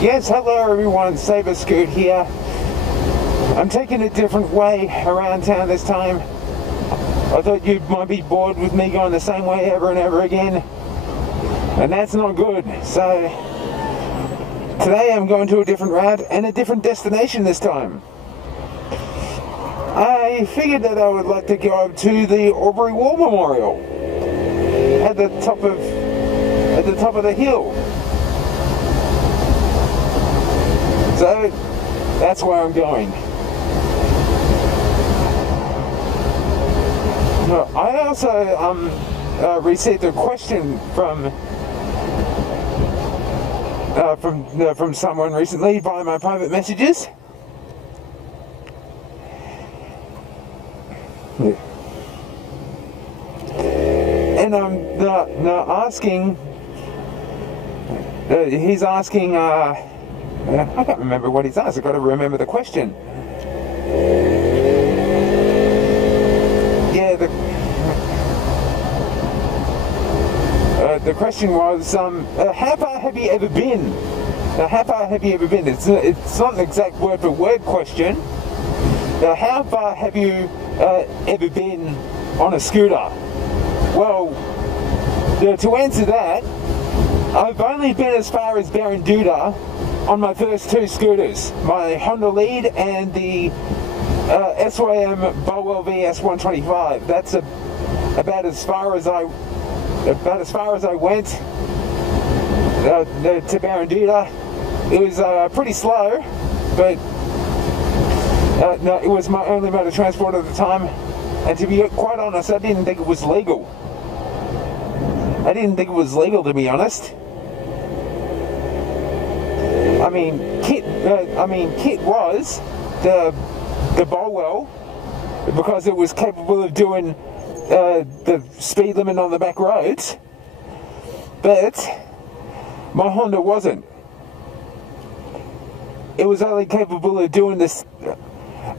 Yes, hello everyone, SaberScoot here. I'm taking a different way around town this time. I thought you might be bored with me going the same way ever and ever again, and that's not good. So today I'm going to a different route and a different destination this time. I figured that I would like to go up to the Albury War Memorial at the top of the hill. So that's where I'm going. I also received a question from someone recently via my private messages. And asking. He's asking. I can't remember what he's asked. I've got to remember the question. Yeah, the question was, how far have you ever been? How far have you ever been? It's not an exact word for word question. How far have you ever been on a scooter? Well, to answer that, I've only been as far as Barranduda on my first two scooters, my Honda Lead and the SYM Bowell VS125. That's about as far as I went to Barranduda. It was pretty slow, but no, it was my only mode of transport at the time, and to be quite honest, I didn't think it was legal. I didn't think it was legal, to be honest. I mean, Kit was the Bowell because it was capable of doing the speed limit on the back roads, but my Honda wasn't. It was only capable of doing this,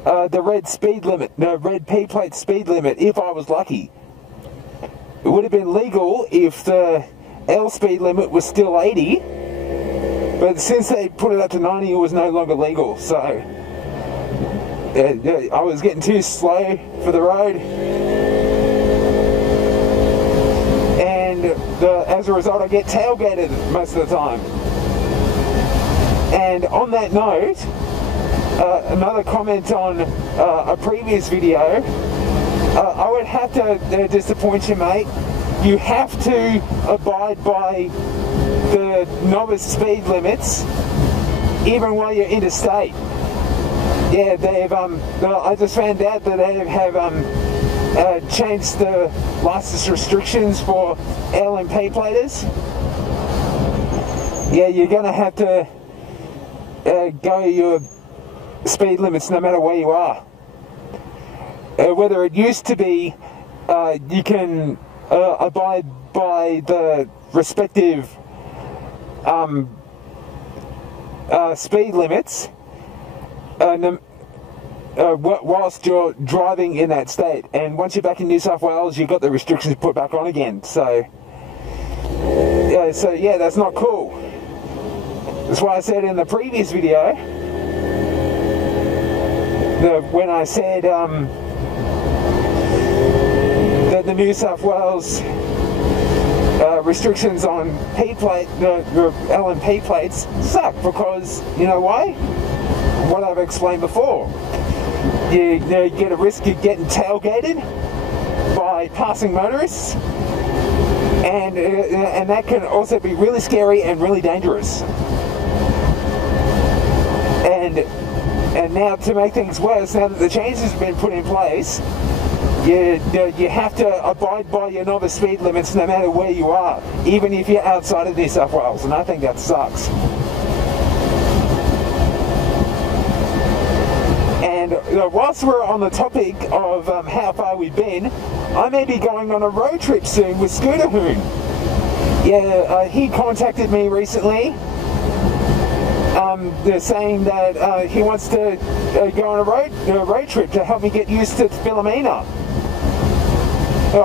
the red speed limit, the red P plate speed limit, if I was lucky. It would have been legal if the L speed limit was still 80, but since they put it up to 90, it was no longer legal. So I was getting too slow for the road, and as a result, I get tailgated most of the time. And on that note, another comment on a previous video. I would have to disappoint you, mate. You have to abide by the novice speed limits, even while you're interstate. Yeah, they've. I just found out that they have changed the license restrictions for L and P platers. Yeah, you're gonna have to go your speed limits no matter where you are. Whether it used to be you can abide by the respective speed limits whilst you're driving in that state, and once you're back in New South Wales, you've got the restrictions put back on again. So yeah, that's not cool. That's why I said in the previous video, when I said that the New South Wales restrictions on P plate, L and P plates suck, because you know why? What I've explained before. You get a risk of getting tailgated by passing motorists, and that can also be really scary and really dangerous. And now, to make things worse, now that the changes have been put in place, you have to abide by your novice speed limits no matter where you are, even if you're outside of New South Wales, and I think that sucks. And whilst we're on the topic of how far we've been, I may be going on a road trip soon with Scooter Hoon. Yeah, he contacted me recently. They're saying that he wants to go on a road trip to help me get used to Philomena.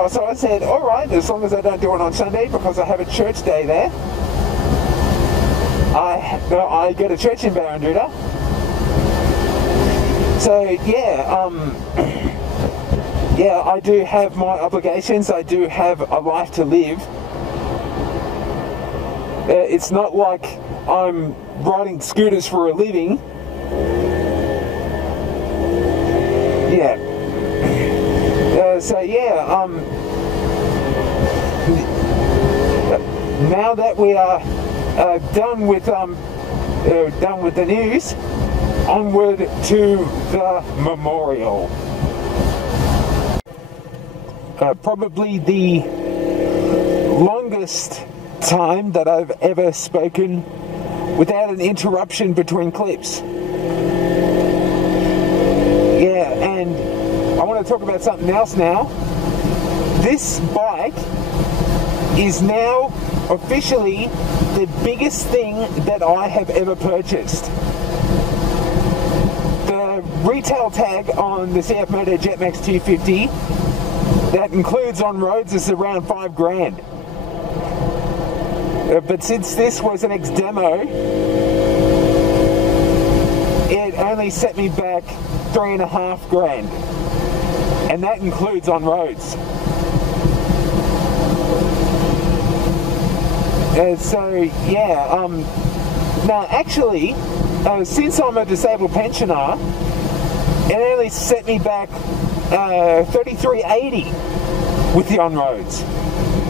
So I said, alright, as long as I don't do it on Sunday because I have a church day there. I go to church in Barranduda. So yeah, yeah, I do have my obligations. I do have a life to live. It's not like I'm riding scooters for a living. Yeah. So yeah, now that we are done with the news, onward to the memorial. Probably the longest time that I've ever spoken without an interruption between clips. Yeah, and I want to talk about something else now. This bike is now officially the biggest thing that I have ever purchased. The retail tag on the CF Moto Jetmax 250, that includes on roads, is around $5,000. But since this was an ex-demo, it only set me back $3,500, and that includes on roads. So yeah, now actually, since I'm a disabled pensioner, it only set me back $3,380 with the on roads,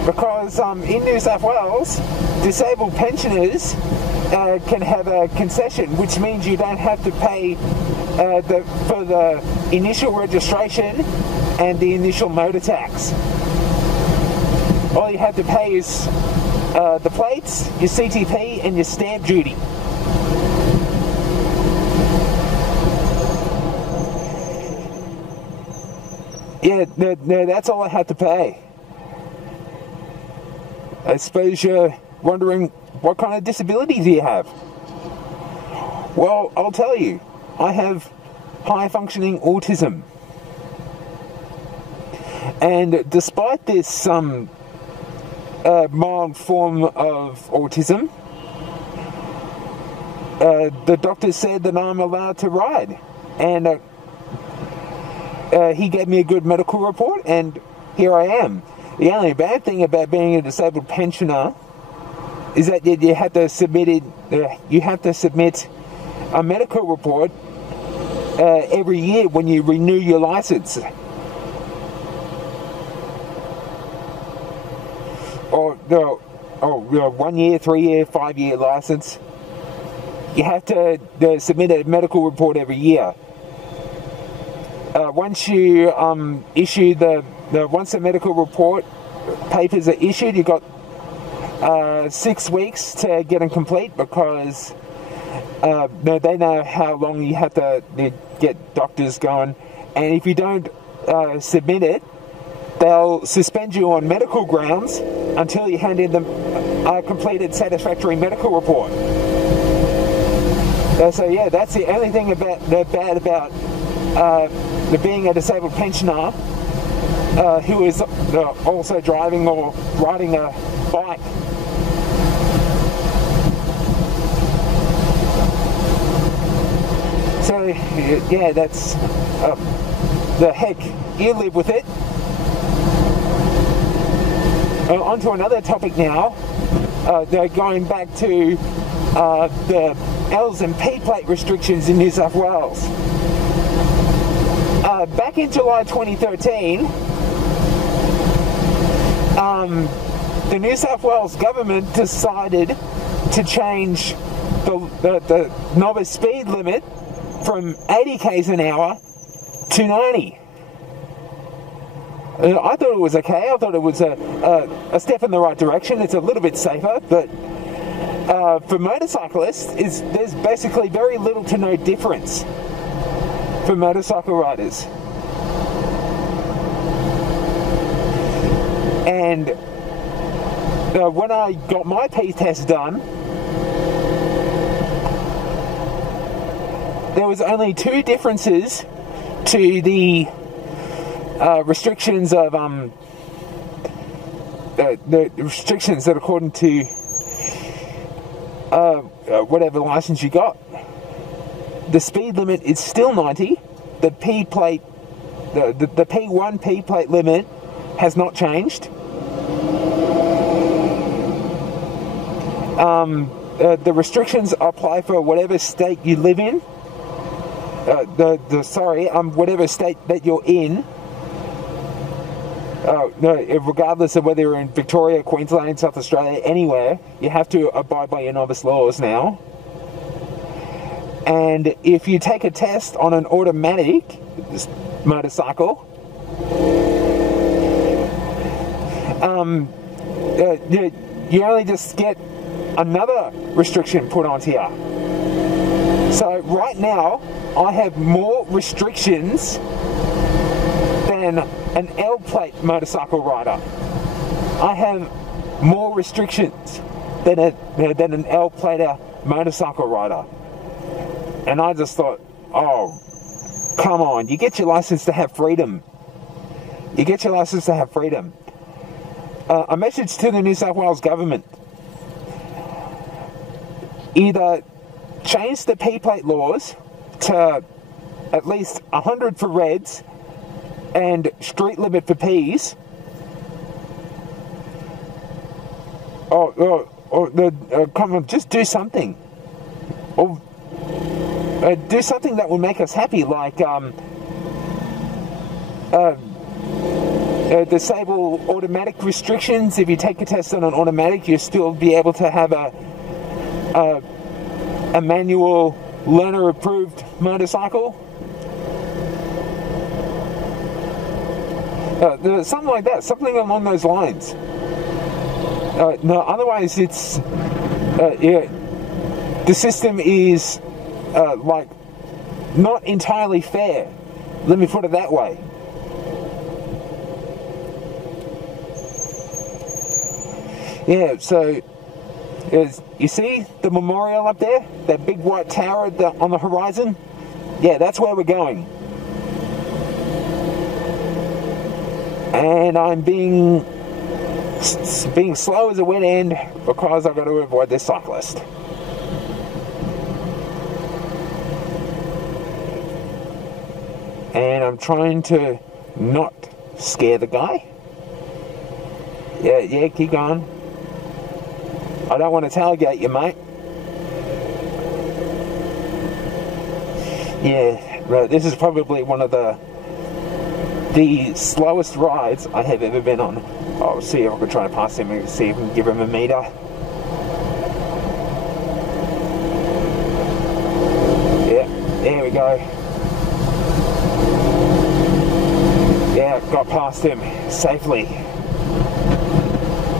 because in New South Wales, disabled pensioners can have a concession, which means you don't have to pay for the initial registration and the initial motor tax. All you have to pay is the plates, your CTP, and your stamp duty. Yeah, no, that's all I have to pay. I suppose you're wondering, what kind of disability do you have? Well, I'll tell you, I have high-functioning autism. And despite this mild form of autism, the doctor said that I'm allowed to ride. And he gave me a good medical report, and here I am. The only bad thing about being a disabled pensioner is that you have to submit a medical report every year when you renew your license. Or 1 year, 3 year, 5 year license. You have to submit a medical report every year. Once you issue once the medical report papers are issued, you've got 6 weeks to get them complete, because they know how long you have to get doctors going, and if you don't submit it, they'll suspend you on medical grounds until you hand in a completed satisfactory medical report. So yeah, that's the only thing bad about being a disabled pensioner who is also driving or riding a bike. So yeah, that's the heck, you live with it. On to another topic now. They're going back to the L's and P plate restrictions in New South Wales. Back in July 2013, the New South Wales government decided to change the novice speed limit from 80 k's an hour to 90. I thought it was okay. I thought it was a step in the right direction. It's a little bit safer, but for motorcyclists, there's basically very little to no difference for motorcycle riders. And when I got my P-test done, there was only 2 differences to the restrictions of the restrictions that, according to whatever license you got. The speed limit is still 90. The P plate, the P1 P plate limit has not changed. The restrictions apply for whatever state you live in. Whatever state that you're in. No, regardless of whether you're in Victoria, Queensland, South Australia, anywhere, you have to abide by your novice laws now. And if you take a test on an automatic motorcycle, you only just get another restriction put onto you. So right now, I have more restrictions than an L plate motorcycle rider. I have more restrictions than an L plater motorcycle rider. And I just thought, oh, come on, you get your license to have freedom. You get your license to have freedom. A message to the New South Wales government. Either change the P-plate laws to at least 100 for reds and street limit for Ps, come on, just do something. Or do something that will make us happy, like disable automatic restrictions. If you take a test on an automatic, you'll still be able to have a manual learner approved motorcycle. Something like that, something along those lines. No, otherwise it's the system is like not entirely fair. Let me put it that way. Yeah, so you see the memorial up there? That big white tower on the horizon? Yeah, that's where we're going. And I'm being slow as a wet end because I've got to avoid this cyclist. And I'm trying to not scare the guy. Yeah, keep going. I don't want to tailgate you, mate. Yeah, right, this is probably one of the slowest rides I have ever been on. I'll see if I can try and pass him and see if I can give him a meter. Yeah, there we go. Yeah, got past him safely.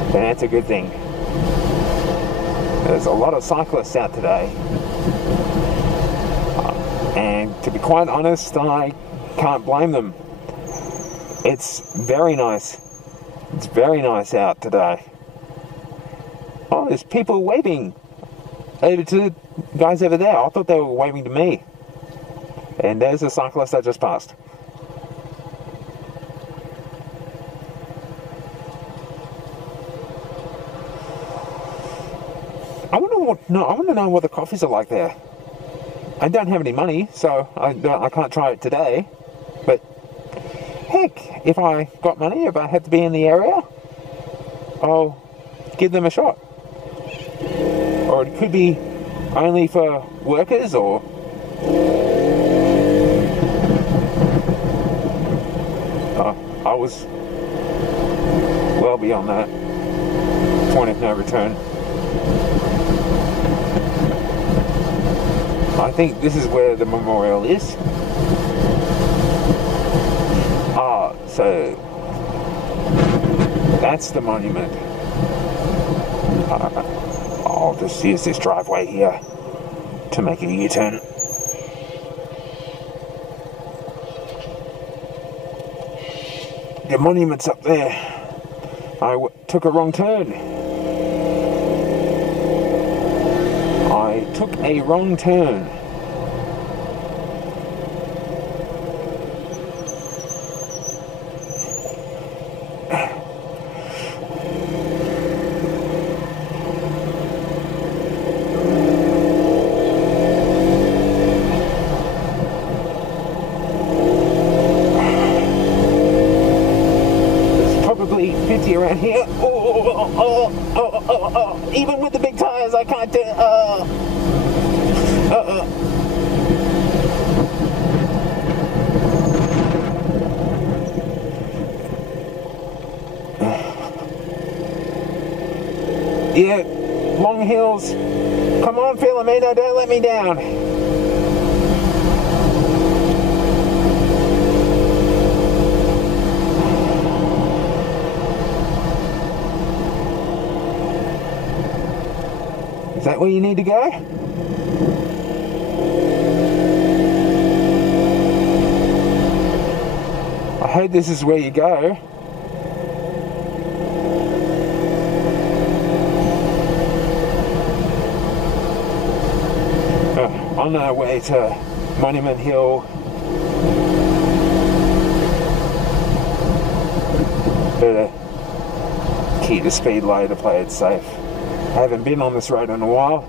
And that's a good thing. There's a lot of cyclists out today. And to be quite honest, I can't blame them. It's very nice. It's very nice out today. Oh, there's people waving over to the guys over there. I thought they were waving to me. And there's a cyclist that just passed. I want to know what the coffees are like there. I don't have any money, so I can't try it today. But heck, if I got money, if I had to be in the area, I'll give them a shot. Or it could be only for workers, or I was well beyond that point of no return. I think this is where the memorial is. So that's the monument. I'll just use this driveway here to make a U-turn. The monument's up there. I took a wrong turn. I took a wrong turn. quickly 50 around here. Even with the big tires, I can't do. Yeah, long hills. Come on, Filomeno, don't let me down. Is that where you need to go? I hope this is where you go. On our way to Monument Hill. Better keep the speed low to play it safe. I haven't been on this road in a while.